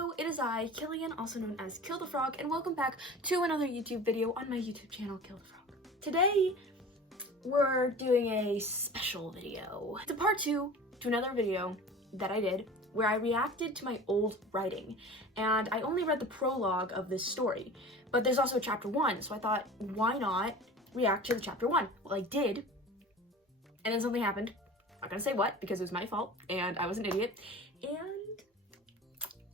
Hello, it is I, Killian, also known as Kill the Frog, and welcome back to another YouTube video on my YouTube channel, Kill the Frog. Today, we're doing a special video. It's a part 2 to another video that I did where I reacted to my old writing, and I only read the prologue of this story, but there's also chapter 1, so I thought, why not react to the chapter 1? Well, I did, and then something happened. I'm not gonna say what, because it was my fault, and I was an idiot, and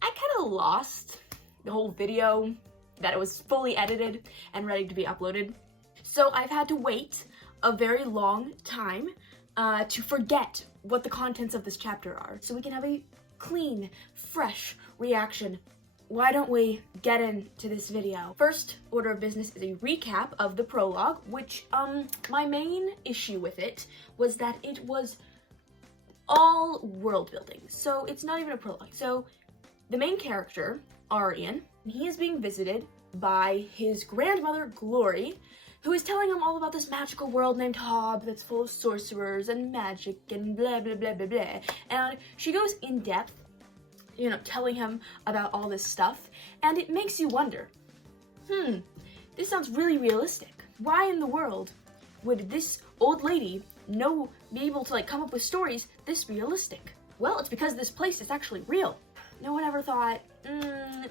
I kind of lost the whole video, that it was fully edited and ready to be uploaded. So I've had to wait a very long time to forget what the contents of this chapter are, so we can have a clean, fresh reaction. Why don't we get into this video? First order of business is a recap of the prologue, which my main issue with it was that it was all world building. So it's not even a prologue. So the main character, Arian, he is being visited by his grandmother, Glory, who is telling him all about this magical world named Hob that's full of sorcerers and magic and blah, blah, blah, blah, blah. And she goes in depth, you know, telling him about all this stuff, and it makes you wonder, this sounds really realistic. Why in the world would this old lady be able to like come up with stories this realistic? Well, it's because this place is actually real. No one ever thought,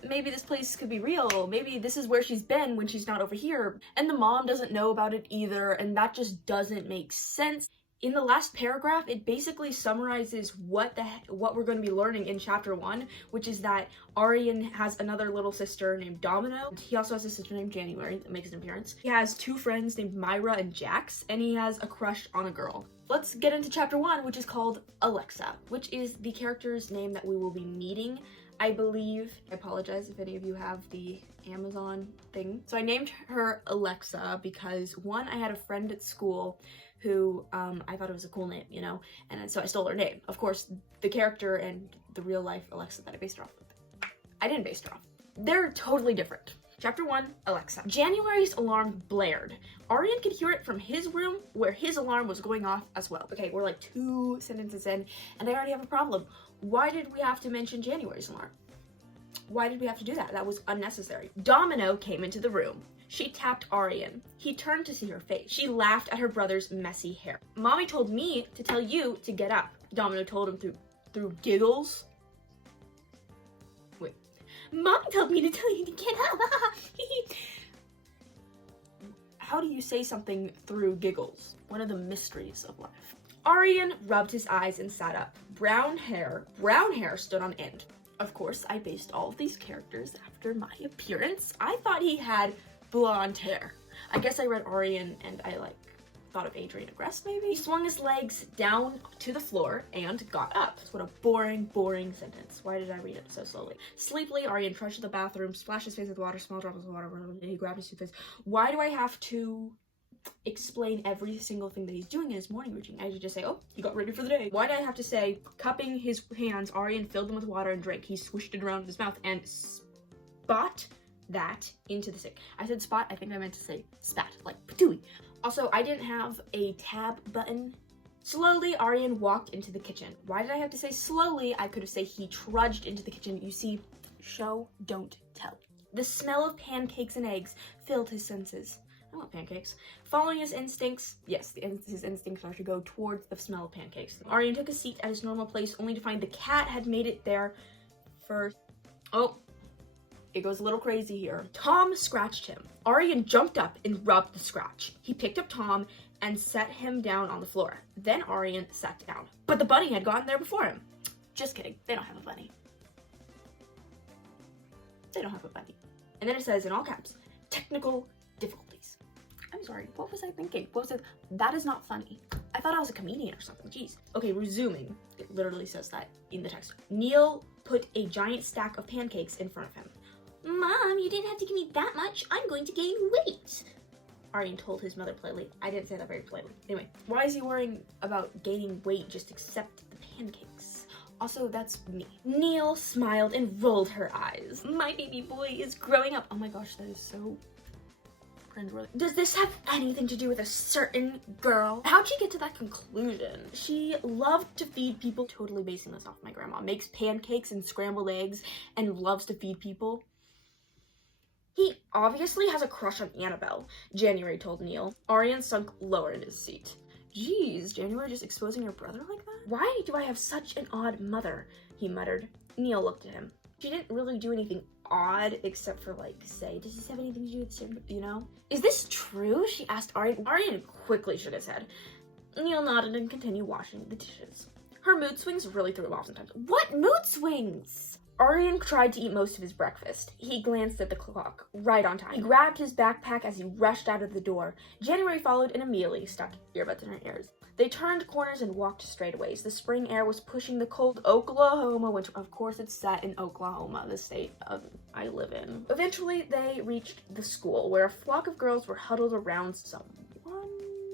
maybe this place could be real. Maybe this is where she's been when she's not over here. And the mom doesn't know about it either, and that just doesn't make sense. In the last paragraph, it basically summarizes what we're going to be learning in chapter 1, which is that Arian has another little sister named Domino. He also has a sister named January that makes an appearance. He has 2 friends named Myra and Jax, and he has a crush on a girl. Let's get into chapter 1, which is called Alexa, which is the character's name that we will be meeting, I believe. I apologize if any of you have the Amazon thing. So I named her Alexa because, one, I had a friend at school who I thought it was a cool name, you know, and so I stole her name. Of course, the character and the real life Alexa that I based her off with, I didn't base her off. They're totally different. Chapter 1, Alexa. January's alarm blared. Arian could hear it from his room, where his alarm was going off as well. Okay, we're like 2 sentences in, and I already have a problem. Why did we have to mention January's alarm? Why did we have to do that? That was unnecessary. Domino came into the room. She tapped Arian. He turned to see her face. She laughed at her brother's messy hair. Mommy told me to tell you to get up. Domino told him through giggles. Wait. Mommy told me to tell you to get up. How do you say something through giggles? One of the mysteries of life. Arian rubbed his eyes and sat up. Brown hair stood on end. Of course, I based all of these characters after my appearance. I thought he had blonde hair. I guess I read Arian and I thought of Adrian Agrest maybe? He swung his legs down to the floor and got up. What a boring sentence. Why did I read it so slowly? Sleepily, Arian trudged to the bathroom, splashed his face with water, small drops of water, and he grabbed his toothpaste. Why do I have to explain every single thing that he's doing in his morning routine? I should just say, oh, he got ready for the day. Why did I have to say, cupping his hands, Arian filled them with water and drank. He swished it around in his mouth and spot that into the sink. I said spot, I think I meant to say spat, like patooey. Also, I didn't have a tab button. Slowly, Arian walked into the kitchen. Why did I have to say slowly? I could have said he trudged into the kitchen. You see, show, don't tell. The smell of pancakes and eggs filled his senses. I want pancakes. Following his instincts, yes, his instincts are to go towards the smell of pancakes. Arian took a seat at his normal place, only to find the cat had made it there first. Oh, it goes a little crazy here. Tom scratched him. Arian jumped up and rubbed the scratch. He picked up Tom and set him down on the floor. Then Arian sat down. But the bunny had gotten there before him. Just kidding, they don't have a bunny. They don't have a bunny. And then it says in all caps, technical difficulties. I'm sorry, what was I thinking? What was it? That is not funny. I thought I was a comedian or something, jeez. Okay, resuming. It literally says that in the text. Neil put a giant stack of pancakes in front of him. Mom, you didn't have to give me that much. I'm going to gain weight. Arian told his mother politely. I didn't say that very politely. Anyway, why is he worrying about gaining weight? Just accept the pancakes. Also, that's me. Neil smiled and rolled her eyes. My baby boy is growing up. Oh my gosh, that is so cringeworthy. Does this have anything to do with a certain girl? How'd she get to that conclusion? She loved to feed people. Totally basing this off my grandma. Makes pancakes and scrambled eggs and loves to feed people. He obviously has a crush on Annabelle, January told Neil. Arian sunk lower in his seat. Geez, January just exposing her brother like that? Why do I have such an odd mother? He muttered. Neil looked at him. She didn't really do anything odd except for like say, does this have anything to do with certain, you know? Is this true? She asked Arian. Arian quickly shook his head. Neil nodded and continued washing the dishes. Her mood swings really threw him off sometimes. What mood swings? Arian tried to eat most of his breakfast. He glanced at the clock, right on time. He grabbed his backpack as he rushed out of the door. January followed and immediately stuck earbuds in her ears. They turned corners and walked straightaways. The spring air was pushing the cold Oklahoma winter. Of course, it's set in Oklahoma, the state I live in. Eventually, they reached the school, where a flock of girls were huddled around someone.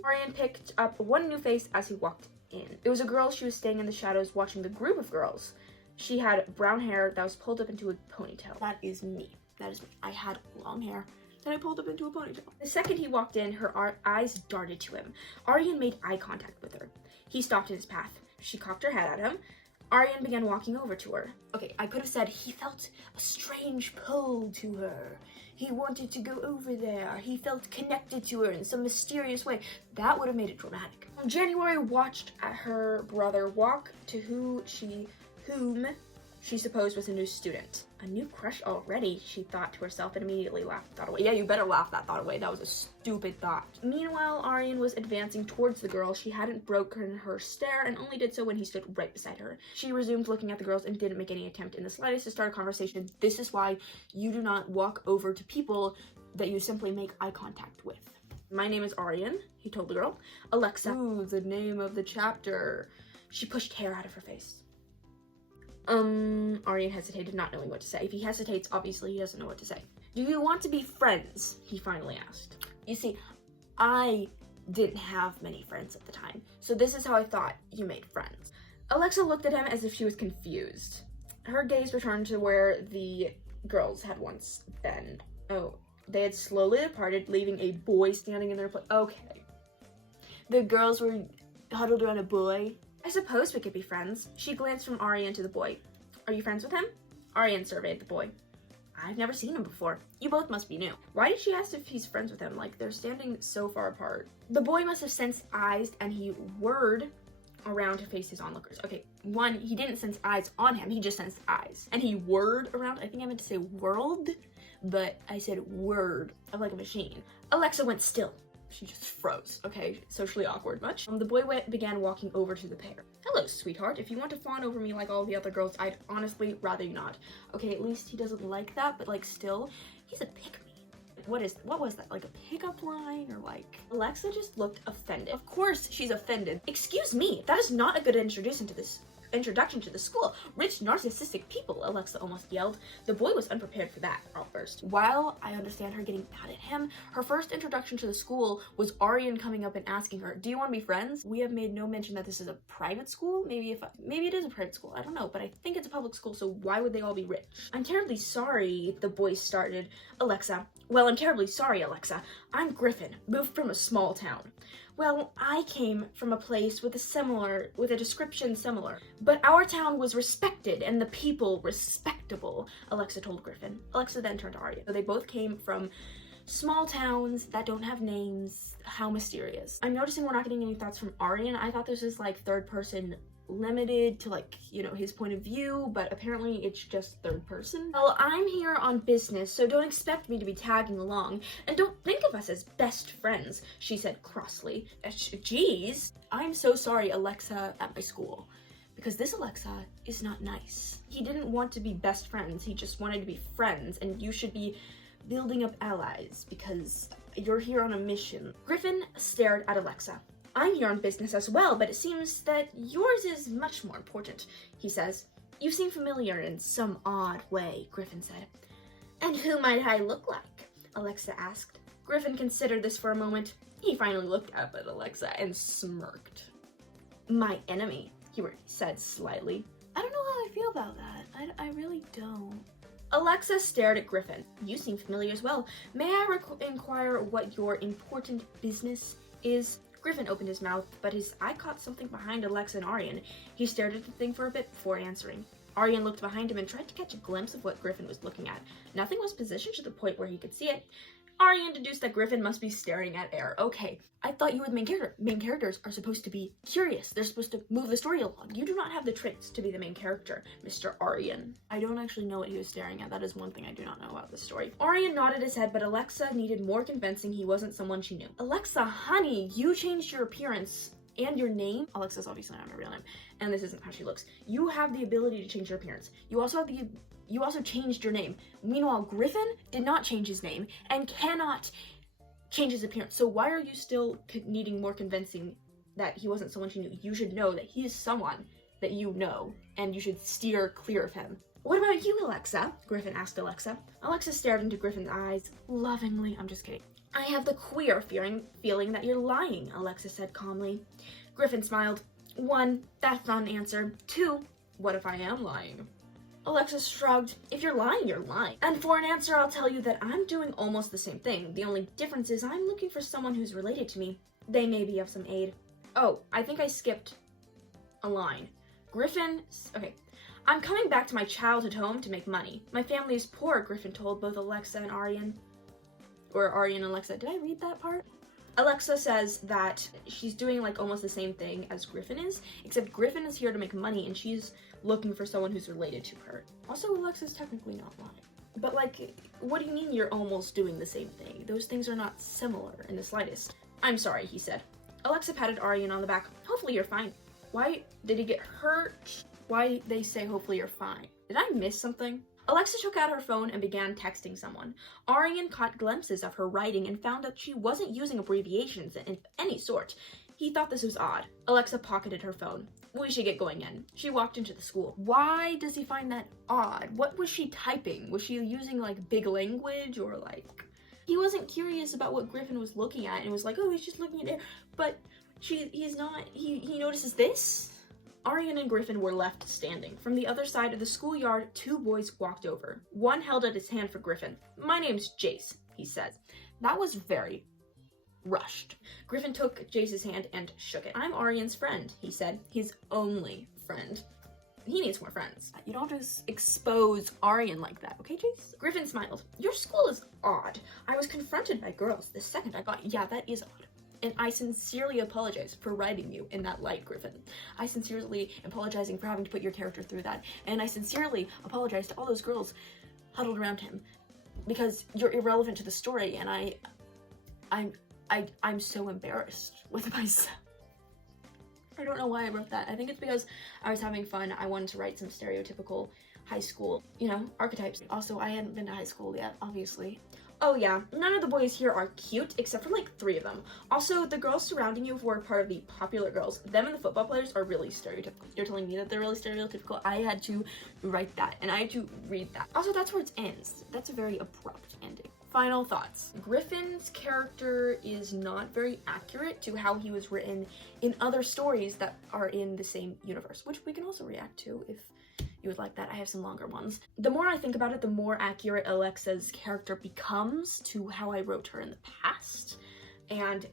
Arian picked up one new face as he walked in. It was a girl. She was staying in the shadows watching the group of girls. She had brown hair that was pulled up into a ponytail. That is me. That is me. I had long hair that I pulled up into a ponytail. The second he walked in, her eyes darted to him. Arian made eye contact with her. He stopped in his path. She cocked her head at him. Arian began walking over to her. Okay, I could have said he felt a strange pull to her. He wanted to go over there. He felt connected to her in some mysterious way. That would have made it dramatic. January watched at her brother walk to whom she supposed was a new student. A new crush already, she thought to herself and immediately laughed the thought away. Yeah, you better laugh that thought away. That was a stupid thought. Meanwhile, Arian was advancing towards the girl. She hadn't broken her stare and only did so when he stood right beside her. She resumed looking at the girls and didn't make any attempt in the slightest to start a conversation. This is why you do not walk over to people that you simply make eye contact with. My name is Arian, he told the girl. Alexa. Ooh, the name of the chapter. She pushed hair out of her face. Arian hesitated, not knowing what to say. If he hesitates, obviously he doesn't know what to say. Do you want to be friends? He finally asked. You see, I didn't have many friends at the time, so this is how I thought you made friends. Alexa looked at him as if she was confused. Her gaze returned to where the girls had once been. Oh, they had slowly departed, leaving a boy standing in their place. Okay. The girls were huddled around a boy. I suppose we could be friends. She glanced from Arian to the boy. Are you friends with him? Arian surveyed the boy. I've never seen him before. You both must be new. Why did she ask if he's friends with him? Like, they're standing so far apart. The boy must have sensed eyes and he whirred around to face his onlookers. Okay, one, he didn't sense eyes on him. He just sensed eyes. And he whirred around. I think I meant to say whirled, but I said whirred, like a machine. Alexa went still. She just froze. Okay, socially awkward much. The boy began walking over to the pair. Hello, sweetheart. If you want to fawn over me like all the other girls, I'd honestly rather you not. Okay, at least he doesn't like that, but like still, he's a pick-me. What was that? Like a pickup line or like? Alexa just looked offended. Of course she's offended. Excuse me, that is not a good introduction to the school. Rich, narcissistic people, Alexa almost yelled. The boy was unprepared for that outburst. While I understand her getting mad at him, her first introduction to the school was Arian coming up and asking her, do you want to be friends? We have made no mention that this is a private school. Maybe it is a private school. I don't know, but I think it's a public school, so why would they all be rich? I'm terribly sorry, the boy started. Alexa. Well, I'm terribly sorry, Alexa. I'm Griffin, moved from a small town. Well, I came from a place with a description similar. But our town was respected and the people respectable, Alexa told Griffin. Alexa then turned to Arian. So they both came from small towns that don't have names. How mysterious. I'm noticing we're not getting any thoughts from Arian. I thought this was like third person limited to like, you know, his point of view, but apparently it's just third person. Well, I'm here on business, so don't expect me to be tagging along, and don't think of us as best friends, she said crossly. Geez, I'm so sorry, Alexa at my school, because this Alexa is not nice. He didn't want to be best friends, he just wanted to be friends, and you should be building up allies because you're here on a mission. Griffin stared at Alexa. I'm here on business as well, but it seems that yours is much more important, he says. You seem familiar in some odd way, Griffin said. And who might I look like? Alexa asked. Griffin considered this for a moment. He finally looked up at Alexa and smirked. My enemy, he said slightly. I don't know how I feel about that. I really don't. Alexa stared at Griffin. You seem familiar as well. May I inquire what your important business is? Griffin opened his mouth, but his eye caught something behind Alexa and Arian. He stared at the thing for a bit before answering. Arian looked behind him and tried to catch a glimpse of what Griffin was looking at. Nothing was positioned to the point where he could see it. Arian deduced that Griffin must be staring at air. Okay, I thought you were the main character. Main characters are supposed to be curious. They're supposed to move the story along. You do not have the traits to be the main character, Mr. Arian. I don't actually know what he was staring at. That is one thing I do not know about this story. Arian nodded his head, but Alexa needed more convincing he wasn't someone she knew. Alexa, honey, you changed your appearance and your name. Alexa's obviously not her real name, and this isn't how she looks. You have the ability to change your appearance. You also changed your name. Meanwhile, Griffin did not change his name and cannot change his appearance. So why are you still needing more convincing that he wasn't someone you knew? You should know that he is someone that you know, and you should steer clear of him. What about you, Alexa? Griffin asked Alexa. Alexa stared into Griffin's eyes lovingly. I'm just kidding. I have the queer feeling that you're lying, Alexa said calmly. Griffin smiled. 1, that's not an answer. 2, what if I am lying? Alexa shrugged. If you're lying, you're lying. And for an answer, I'll tell you that I'm doing almost the same thing. The only difference is I'm looking for someone who's related to me. They may be of some aid. Oh, I think I skipped a line. Griffin, okay. I'm coming back to my childhood home to make money. My family is poor, Griffin told both Alexa and Arian. Or Arian and Alexa. Did I read that part? Alexa says that she's doing like almost the same thing as Griffin is, except Griffin is here to make money and she's looking for someone who's related to her. Also, Alexa's technically not lying. But like, what do you mean you're almost doing the same thing? Those things are not similar in the slightest. I'm sorry, he said. Alexa patted Arian on the back. Hopefully you're fine. Why did he get hurt? Why did they say hopefully you're fine? Did I miss something? Alexa took out her phone and began texting someone. Arian caught glimpses of her writing and found that she wasn't using abbreviations of any sort. He thought this was odd. Alexa pocketed her phone. We should get going in. She walked into the school. Why does he find that odd? What was she typing? Was she using like big language or like... He wasn't curious about what Griffin was looking at and was like, oh, he's just looking at air. But he's not, he notices this? Arian and Griffin were left standing. From the other side of the schoolyard, 2 boys walked over. One held out his hand for Griffin. My name's Jace, he said. That was very rushed. Griffin took Jace's hand and shook it. I'm Arian's friend, he said. His only friend. He needs more friends. You don't just expose Arian like that, okay, Jace? Griffin smiled. Your school is odd. I was confronted by girls the second I got... Yeah, that is odd. And I sincerely apologize for writing you in that light, Griffin. I sincerely am apologizing for having to put your character through that. And I sincerely apologize to all those girls huddled around him because you're irrelevant to the story and I'm so embarrassed with myself. I don't know why I wrote that. I think it's because I was having fun. I wanted to write some stereotypical high school, archetypes. Also, I hadn't been to high school yet, obviously. Oh yeah, none of the boys here are cute, except for like 3 of them. Also, the girls surrounding you who are part of the popular girls, them and the football players are really stereotypical. You're telling me that they're really stereotypical? I had to write that, and I had to read that. Also, that's where it ends. That's a very abrupt ending. Final thoughts. Griffin's character is not very accurate to how he was written in other stories that are in the same universe, which we can also react to if you would like that. I have some longer ones. The more I think about it, the more accurate Alexa's character becomes to how I wrote her in the past. And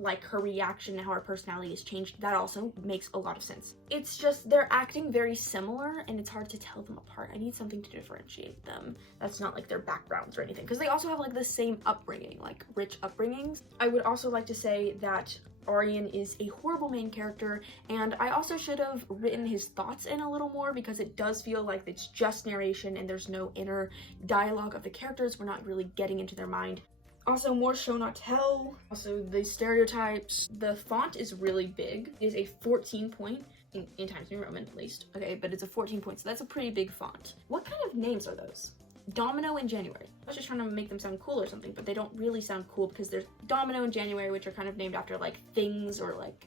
like her reaction and how her personality has changed, that also makes a lot of sense. It's just they're acting very similar and it's hard to tell them apart. I need something to differentiate them. That's not like their backgrounds or anything, because they also have like the same upbringing, like rich upbringings. I would also like to say that Arian is a horrible main character, and I also should have written his thoughts in a little more because it does feel like it's just narration and there's no inner dialogue of the characters. We're not really getting into their mind. Also, more show not tell. Also, the stereotypes. The font is really big. It is a 14 point, in Times New Roman at least. Okay, but it's a 14 point, so that's a pretty big font. What kind of names are those? Domino and January. I was just trying to make them sound cool or something, but they don't really sound cool because there's Domino and January, which are kind of named after like things or like,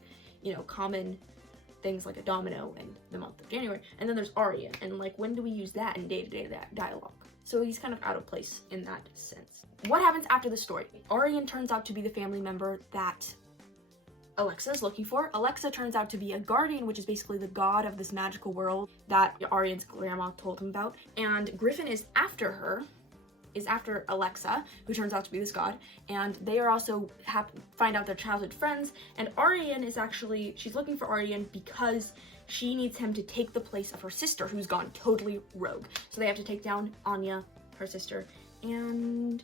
common things like a domino in the month of January. And then there's Arian, and like when do we use that in day-to-day dialogue? So he's kind of out of place in that sense. What happens after the story? Arian turns out to be the family member that Alexa's looking for. Alexa turns out to be a guardian, which is basically the god of this magical world that Arian's grandma told him about. And Griffin is after her, is after Alexa, who turns out to be this god, and they are also find out their childhood friends. And Arian is actually, she's looking for Arian because she needs him to take the place of her sister, who's gone totally rogue. So they have to take down Anya, her sister, and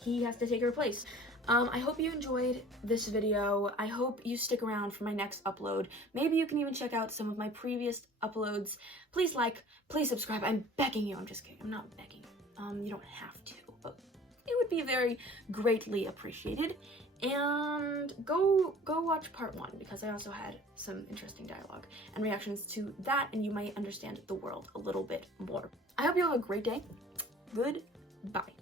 he has to take her place. I hope you enjoyed this video. I hope you stick around for my next upload. Maybe you can even check out some of my previous uploads. Please like, please subscribe. I'm begging you. I'm just kidding. I'm not begging. You don't have to, but it would be very greatly appreciated. And go watch part 1, because I also had some interesting dialogue and reactions to that, and you might understand the world a little bit more. I hope you have a great day. Goodbye.